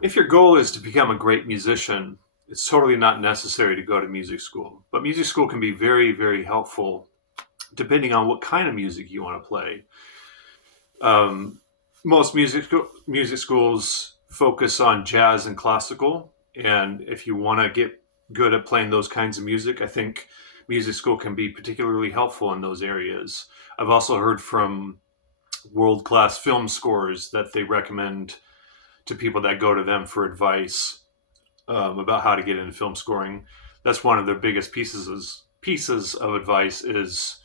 If your goal is to become a great musician, it's totally not necessary to go to music school. But music school can be very, very helpful depending on what kind of music you want to play. Um, most music schools focus on jazz and classical, and if you want to get good at playing those kinds of music, I think music school can be particularly helpful in those areas. I've also heard from world class film scores that they recommend to people that go to them for advice about how to get into film scoring. That's one of their biggest pieces of advice is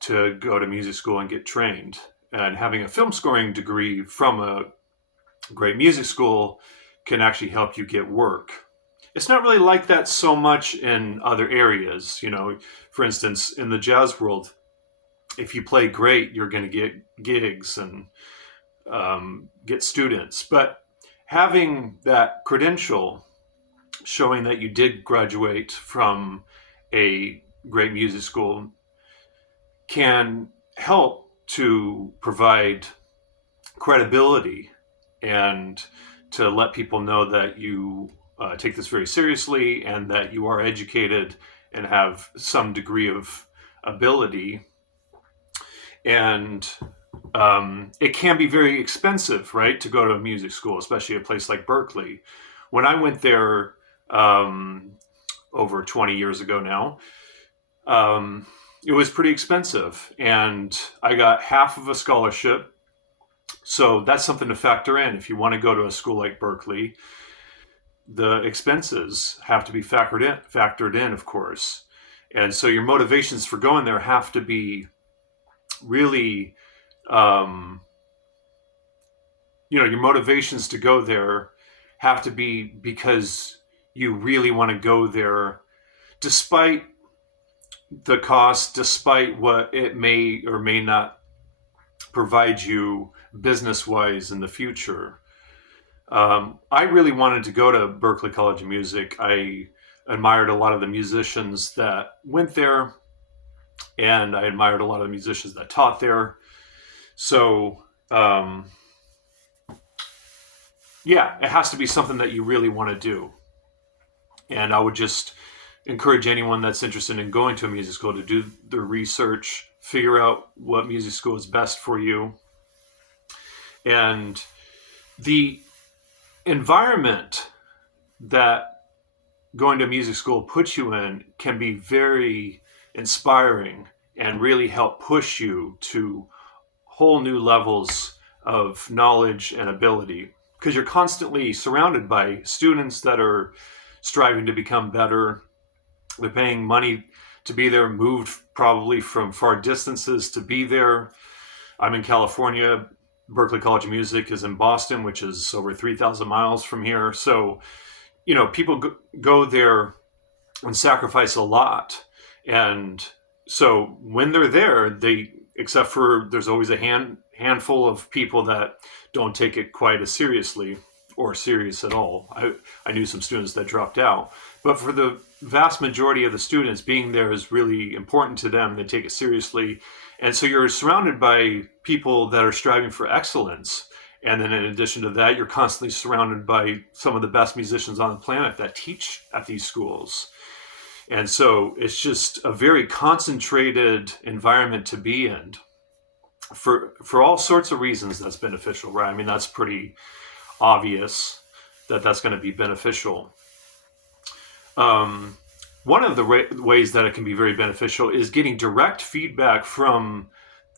to go to music school and get trained. And having a film scoring degree from a great music school can actually help you get work. It's not really like that so much in other areas. For instance, in the jazz world, if you play great, you're going to get gigs and get students. But having that credential showing that you did graduate from a great music school can help to provide credibility and to let people know that you take this very seriously and that you are educated and have some degree of ability. And it can be very expensive, right, to go to a music school, especially a place like Berklee. When I went there over 20 years ago now, it was pretty expensive, and I got half of a scholarship. So that's something to factor in. If you want to go to a school like Berklee, the expenses have to be factored in, of course. And so your motivations for going there have to be really, um, your motivations to go there have to be because you really want to go there, despite the cost, despite what it may or may not provide you business wise in the future. I really wanted to go to Berklee College of Music. I admired a lot of the musicians that went there, and I admired a lot of the musicians that taught there. So, yeah, it has to be something that you really want to do. And I would just encourage anyone that's interested in going to a music school to do the research, figure out what music school is best for you. And the environment that going to music school puts you in can be very inspiring and really help push you to whole new levels of knowledge and ability, because you're constantly surrounded by students that are striving to become better. They're paying money to be there, moved probably from far distances to be there. I'm in California. Berklee College of Music is in Boston, which is over 3,000 miles from here. So, people go there and sacrifice a lot. And so when they're there, except for there's always a handful of people that don't take it quite as seriously or serious at all. I knew some students that dropped out. But for the vast majority of the students, being there is really important to them. They take it seriously. And so you're surrounded by people that are striving for excellence. And then in addition to that, you're constantly surrounded by some of the best musicians on the planet that teach at these schools. And so it's just a very concentrated environment to be in for all sorts of reasons. That's beneficial, right? I mean, that's pretty obvious that that's going to be beneficial. One of the ways that it can be very beneficial is getting direct feedback from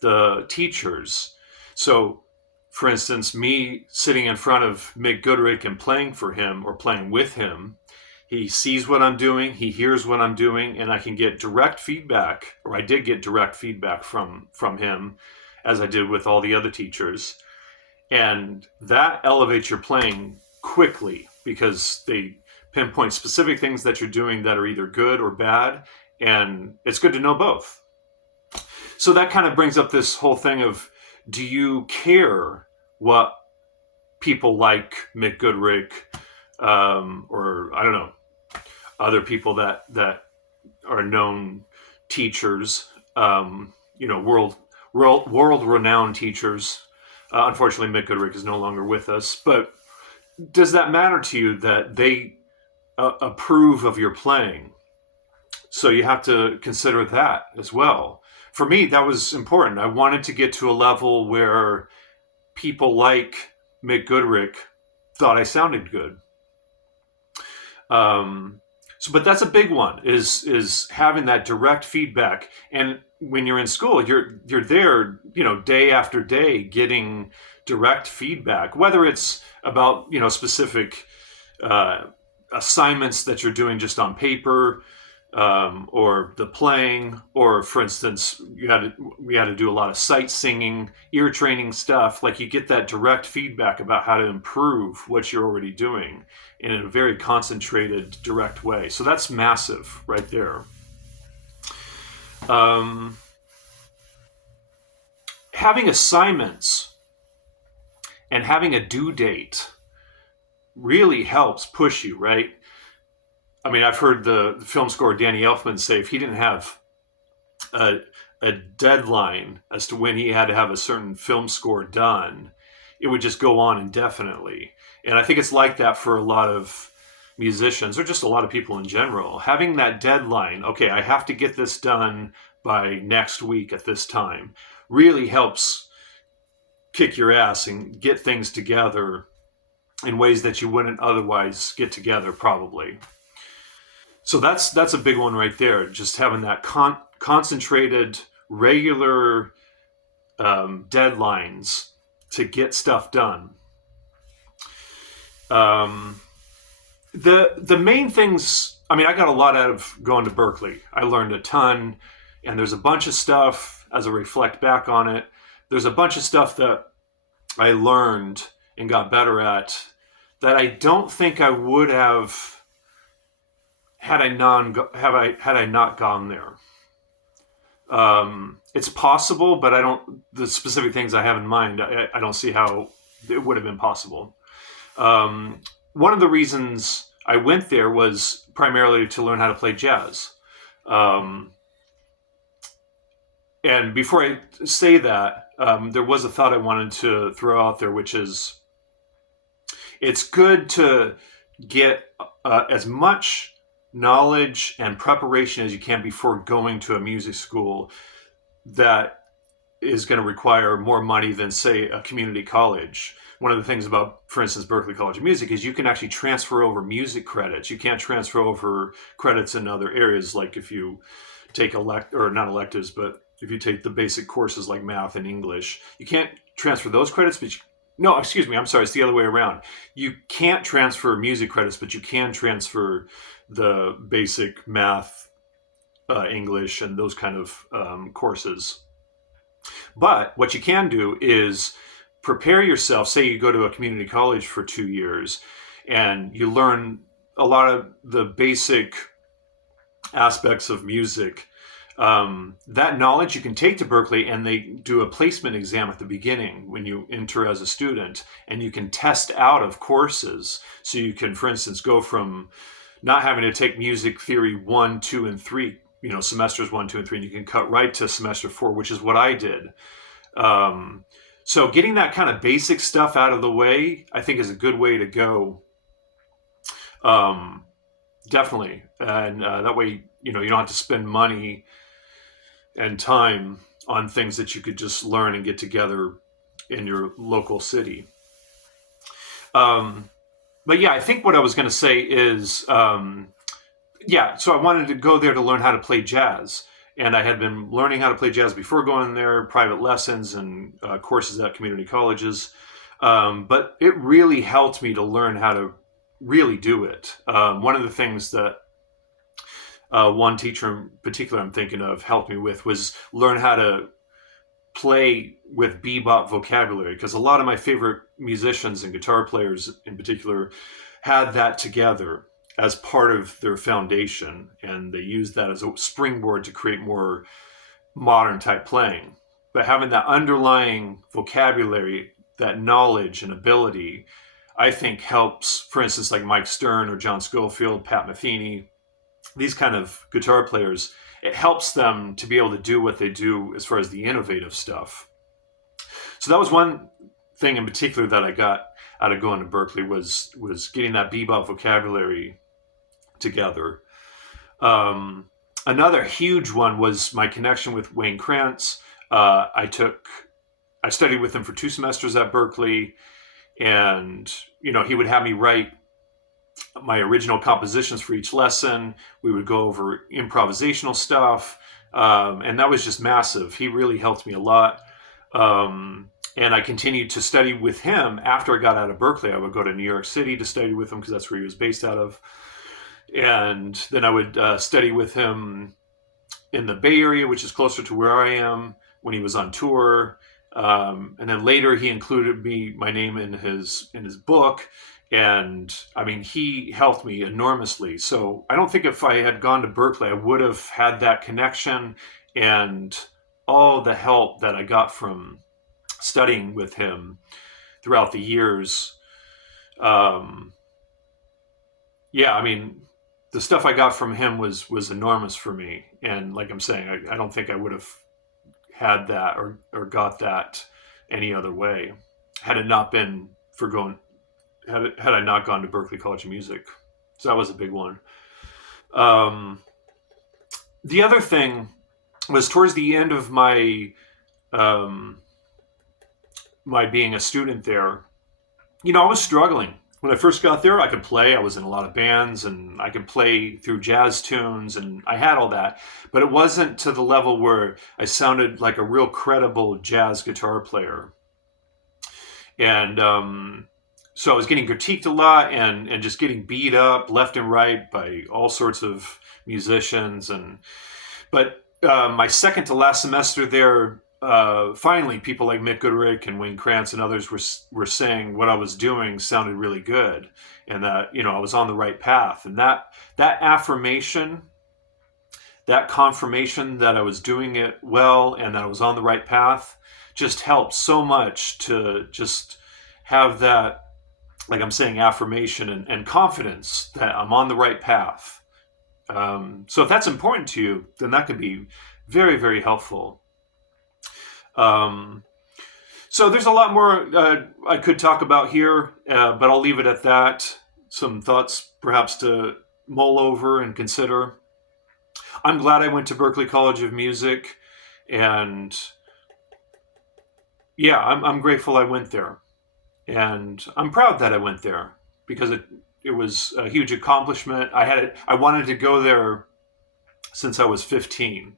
the teachers. So, for instance, me sitting in front of Mick Goodrick and playing for him or playing with him, he sees what I'm doing, he hears what I'm doing, and I can get direct feedback, or I did get direct feedback from him, as I did with all the other teachers. And that elevates your playing quickly because they pinpoint specific things that you're doing that are either good or bad, and it's good to know both. So that kind of brings up this whole thing of, do you care what people like Mick Goodrick, or I don't know, other people that are known teachers, world renowned teachers. Unfortunately, Mick Goodrick is no longer with us, but does that matter to you that they approve of your playing? So you have to consider that as well. For me, that was important. I wanted to get to a level where people like Mick Goodrick thought I sounded good. Um, but that's a big one, is having that direct feedback. And when you're in school, you're there, day after day, getting direct feedback, whether it's about specific uh, assignments that you're doing just on paper, or the playing, or for instance, we had to do a lot of sight singing, ear training stuff. Like, you get that direct feedback about how to improve what you're already doing in a very concentrated, direct way. So that's massive right there. Um, Having assignments and having a due date really helps push you, right? I mean, I've heard the film scorer Danny Elfman say if he didn't have a, a deadline as to when he had to have a certain film score done, it would just go on indefinitely. And I think it's like that for a lot of musicians, or just a lot of people in general. Having that deadline, okay, I have to get this done by next week at this time, really helps kick your ass and get things together in ways that you wouldn't otherwise get together, probably. So that's a big one right there. Just having that concentrated, regular deadlines to get stuff done. The main things. I mean, I got a lot out of going to Berklee. I learned a ton, and there's a bunch of stuff as I reflect back on it. There's a bunch of stuff that I learned and got better at that I don't think I would have had I not gone there. It's possible, but I don't. The specific things I have in mind, I don't see how it would have been possible. One of the reasons I went there was primarily to learn how to play jazz. And before I say that, there was a thought I wanted to throw out there, which is it's good to get as much knowledge and preparation as you can before going to a music school that is going to require more money than, say, a community college. One of the things about, for instance, Berklee College of Music is you can actually transfer over music credits. You can't transfer over credits in other areas, like if you take not electives, but if you take the basic courses like math and English. You can't transfer those credits, but no, excuse me, I'm sorry, it's the other way around. You can't transfer music credits, but you can transfer the basic math, English, and those kind of courses. But what you can do is prepare yourself. Say you go to a community college for 2 years and you learn a lot of the basic aspects of music. That knowledge you can take to Berklee, and they do a placement exam at the beginning when you enter as a student, and you can test out of courses. So you can, for instance, go from not having to take music theory 1, 2, and 3, semesters 1, 2, and 3, and you can cut right to semester 4, which is what I did. So getting that kind of basic stuff out of the way, I think, is a good way to go. Definitely. And that way, you don't have to spend money and time on things that you could just learn and get together in your local city. But yeah, I think what I was going to say is, so I wanted to go there to learn how to play jazz. And I had been learning how to play jazz before going there, private lessons and courses at community colleges. But it really helped me to learn how to really do it. One of the things that one teacher in particular I'm thinking of helped me with was learn how to play with bebop vocabulary, because a lot of my favorite musicians and guitar players in particular had that together as part of their foundation, and they used that as a springboard to create more modern type playing. But having that underlying vocabulary, that knowledge and ability, I think helps, for instance, like Mike Stern or John Scofield, Pat Metheny, these kind of guitar players. It helps them to be able to do what they do as far as the innovative stuff. So that was one thing in particular that I got out of going to Berklee was getting that bebop vocabulary together. Um, Another huge one was my connection with Wayne Krantz. I studied with him for 2 semesters at Berklee, and he would have me write my original compositions for each lesson. We would go over improvisational stuff, and that was just massive. He really helped me a lot. And I continued to study with him after I got out of Berklee. I would go to New York City to study with him because that's where he was based out of. And then I would study with him in the Bay Area, which is closer to where I am, when he was on tour. And then later he included my name in his book. And I mean, he helped me enormously. So I don't think if I had gone to Berklee, I would have had that connection and all the help that I got from studying with him throughout the years. Um, yeah, I mean, the stuff I got from him was enormous for me. And like I'm saying, I don't think I would have had that or got that any other way had it not been for going had I not gone to Berklee College of Music. So that was a big one. Um, the other thing was towards the end of um, my being a student there. I was struggling. When I first got there, I could play. I was in a lot of bands and I could play through jazz tunes and I had all that. But it wasn't to the level where I sounded like a real credible jazz guitar player. And so I was getting critiqued a lot and just getting beat up left and right by all sorts of musicians. But my second to last semester there, finally, people like Mick Goodrick and Wayne Krantz and others were saying what I was doing sounded really good, and that I was on the right path. And that affirmation, that confirmation that I was doing it well and that I was on the right path, just helped so much to just have that, like I'm saying, affirmation and confidence that I'm on the right path. So if that's important to you, then that could be very, very helpful. So there's a lot more I could talk about here, but I'll leave it at that. Some thoughts perhaps to mull over and consider. I'm glad I went to Berklee College of Music, and yeah, I'm grateful I went there. And I'm proud that I went there because it was a huge accomplishment. I wanted to go there since I was 15.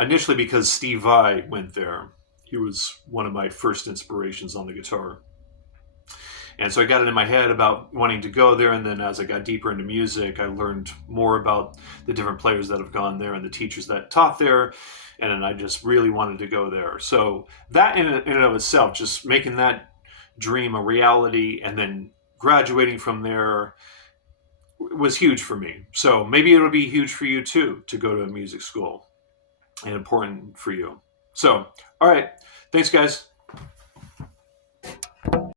Initially because Steve Vai went there. He was one of my first inspirations on the guitar. And so I got it in my head about wanting to go there. And then as I got deeper into music, I learned more about the different players that have gone there and the teachers that taught there. And then I just really wanted to go there. So that in and of itself, just making that dream a reality and then graduating from there was huge for me. So maybe it'll be huge for you too, to go to a music school, and important for you. So, all right. Thanks, guys.